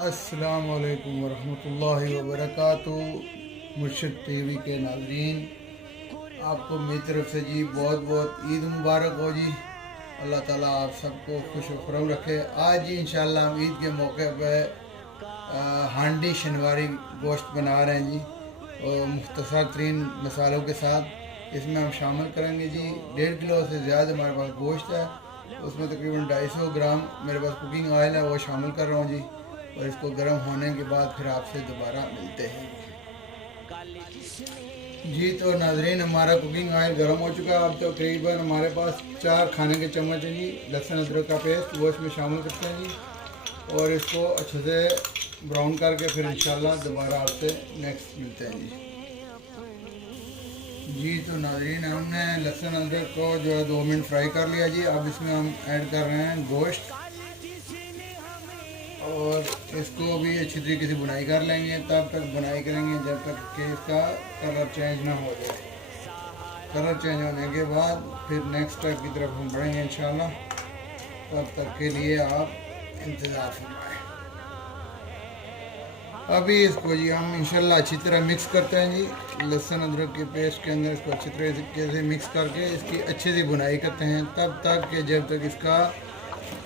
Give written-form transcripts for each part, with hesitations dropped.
अस्सलाम वालेकुम वरहमतुल्लाहि वबरकातुहू। मुर्शिद टीवी के नाज़रीन, आपको मेरी तरफ से जी बहुत बहुत ईद मुबारक हो जी। अल्लाह ताला आप सबको खुश खुरम रखे। आज जी इंशाल्लाह हम ईद के मौके पर हांडी शनवारी गोश्त बना रहे हैं जी, और मुख्तसर तरीन मसालों के साथ इसमें हम शामिल करेंगे जी 1.5 किलो से ज़्यादा हमारे पास गोश्त है। उसमें तकरीबन 250 ग्राम मेरे पास कुकिंग ऑयल है, वो शामिल कर रहा हूँ जी। और इसको गर्म होने के बाद फिर आपसे दोबारा मिलते हैं जी। तो नाजरीन, हमारा कुकिंग ऑयल गर्म हो चुका है। अब तो तकरीबन हमारे पास 4 खाने के चम्मच है जी लहसुन अदरक का पेस्ट, वो इसमें शामिल करते हैं जी। और इसको अच्छे से ब्राउन करके फिर इंशाल्लाह दोबारा आपसे नेक्स्ट मिलते हैं जी। तो नाजरीन, हमने लहसुन अदरक को जो है 2 मिनट फ्राई कर लिया जी। अब इसमें हम ऐड कर रहे हैं गोश्त, और इसको भी अच्छी तरीके से बुनाई कर लेंगे। तब तक बुनाई करेंगे जब तक कि इसका कलर चेंज ना हो जाए। कलर चेंज होने के बाद फिर नेक्स्ट स्टेप की तरफ हम बढ़ेंगे इंशाल्लाह। तब तक के लिए आप इंतज़ार फरमाएं। अभी इसको जी हम इंशाल्लाह अच्छी तरह मिक्स करते हैं जी। लहसुन अदरक के पेस्ट के अंदर इसको अच्छी तरीके से मिक्स करके इसकी अच्छे से बुनाई करते हैं, तब तक कि जब तक इसका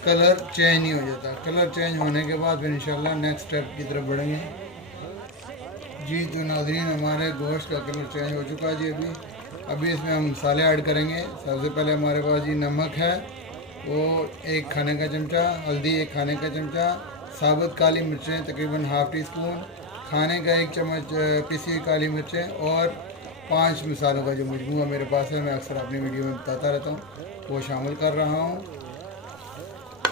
कलर चेंज नहीं हो जाता। कलर चेंज होने के बाद फिर इंशाल्लाह नेक्स्ट स्टेप की तरफ बढ़ेंगे जी। तो नाज़रीन, हमारे गोश्त का कलर चेंज हो चुका है जी। अभी इसमें हम मसाले ऐड करेंगे। सबसे पहले हमारे पास जी नमक है, वो 1 खाने का चमचा, हल्दी 1 खाने का चमचा, साबुत काली मिर्चें तकरीबन ½ टी स्पून, खाने का 1 चम्मच पिसी हुई काली मिर्चें, और 5 मसालों का जो मजमूआ मेरे पास है, मैं अक्सर अपनी वीडियो में बताता रहता हूँ, वो शामिल कर रहा हूँ।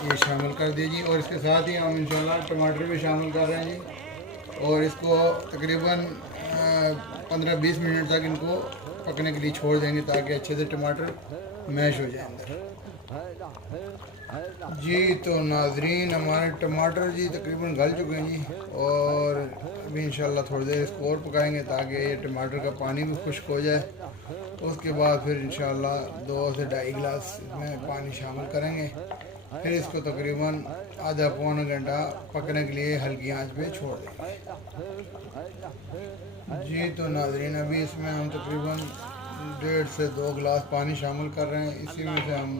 ये शामिल कर दीजिए। और इसके साथ ही हम इंशाल्लाह टमाटर भी शामिल कर रहे हैं जी। और इसको तकरीबन 15-20 मिनट तक इनको पकने के लिए छोड़ देंगे, ताकि अच्छे से टमाटर मैश हो जाए अंदर जी। तो नाजरीन, हमारे टमाटर जी तकरीबन गल चुके हैं जी, और अभी इंशाल्लाह थोड़ी देर इसको और पकाएंगे ताकि ये टमाटर का पानी भी खुश्क हो जाए। उसके बाद फिर इंशाल्लाह 2 से 2.5 गिलास इसमें पानी शामिल करेंगे। फिर इसको तकरीबन आधा पौना घंटा पकने के लिए हल्की आंच पे छोड़ देंगे जी। तो नाजरीन, अभी इसमें हम तकरीबन 1.5 से 2 गिलास पानी शामिल कर रहे हैं। इसी में से हम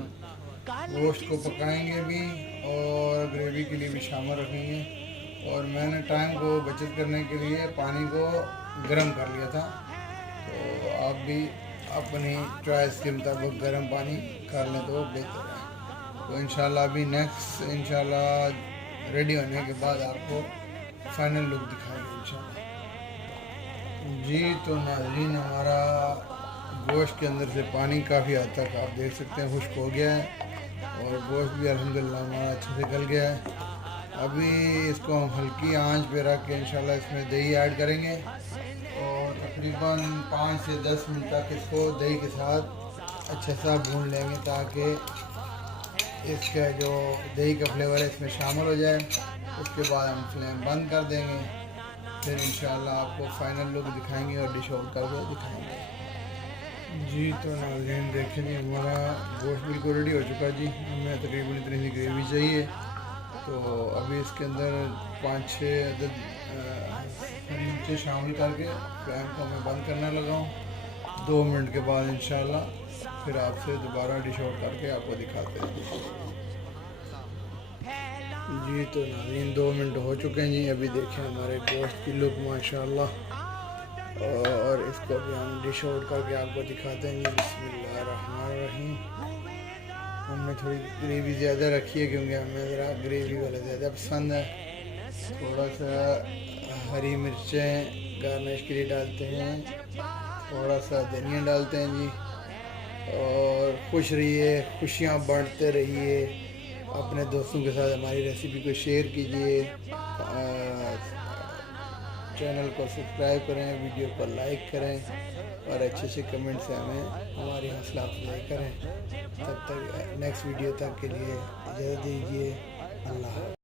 गोश्त को पकाएंगे भी और ग्रेवी के लिए भी शामिल रखेंगे। और मैंने टाइम को बचत करने के लिए पानी को गर्म कर लिया था, तो आप भी अपनी चॉइस के मुताबिक गर्म पानी कर लें तो बेहतर है। तो इंशाल्लाह अभी नेक्स्ट इंशाल्लाह रेडी होने के बाद आपको फाइनल लुक दिखाएंगे इंशाल्लाह जी। तो नाज़रीन, हमारा गोश्त के अंदर से पानी काफ़ी हद तक आप देख सकते हैं खुश्क हो गया है, और गोश्त भी अल्हम्दुलिल्लाह हमारा अच्छे से गल गया है। अभी इसको हम हल्की आंच पे रख के इंशाल्लाह इसमें दही ऐड करेंगे, और तकरीबन 5 से 10 मिनट तक इसको दही के साथ अच्छा सा भून लेंगे, ताकि इसका जो दही का फ्लेवर है इसमें शामिल हो जाए। उसके बाद हम फ्लेम बंद कर देंगे। फिर इंशाल्लाह आपको फाइनल लुक दिखाएंगे और डिश आउट करके दिखाएंगे जी। तो नाज़रीन, देखें जी, हमारा गोश्त बिल्कुल रेडी हो चुका जी। हमें तकरीबन इतनी सी ग्रेवी चाहिए। तो अभी इसके अंदर 5-6 अदद मिर्चें शामिल करके फ्लेम को मैं बंद करने लगा हूँ। 2 मिनट के बाद इंशाल्लाह फिर आपसे दोबारा डिश आउट करके आपको दिखाते हैं जी। तो नाज़रीन, 2 मिनट हो चुके हैं जी। अभी देखें हमारे गोश्त की लुक माशाल्लाह, और इसको भी हम डिश आउट करके आपको दिखाते हैं जी। बिस्मिल्लाहिर्रहमानिर्रहीम। हमने थोड़ी ग्रेवी ज़्यादा रखी है, क्योंकि हमें ज़रा ग्रेवी वाला ज़्यादा पसंद है। थोड़ा सा हरी मिर्चें गार्निश के लिए डालते हैं, थोड़ा सा धनिया डालते हैं जी। और खुश रहिए, खुशियाँ बांटते रहिए, अपने दोस्तों के साथ हमारी रेसिपी को शेयर कीजिए, चैनल को सब्सक्राइब करें, वीडियो को लाइक करें, और अच्छे से कमेंट से हमें हमारी हौसला अफजाई करें। तब तक नेक्स्ट वीडियो तक के लिए इजाज़त दीजिए। अल्लाह।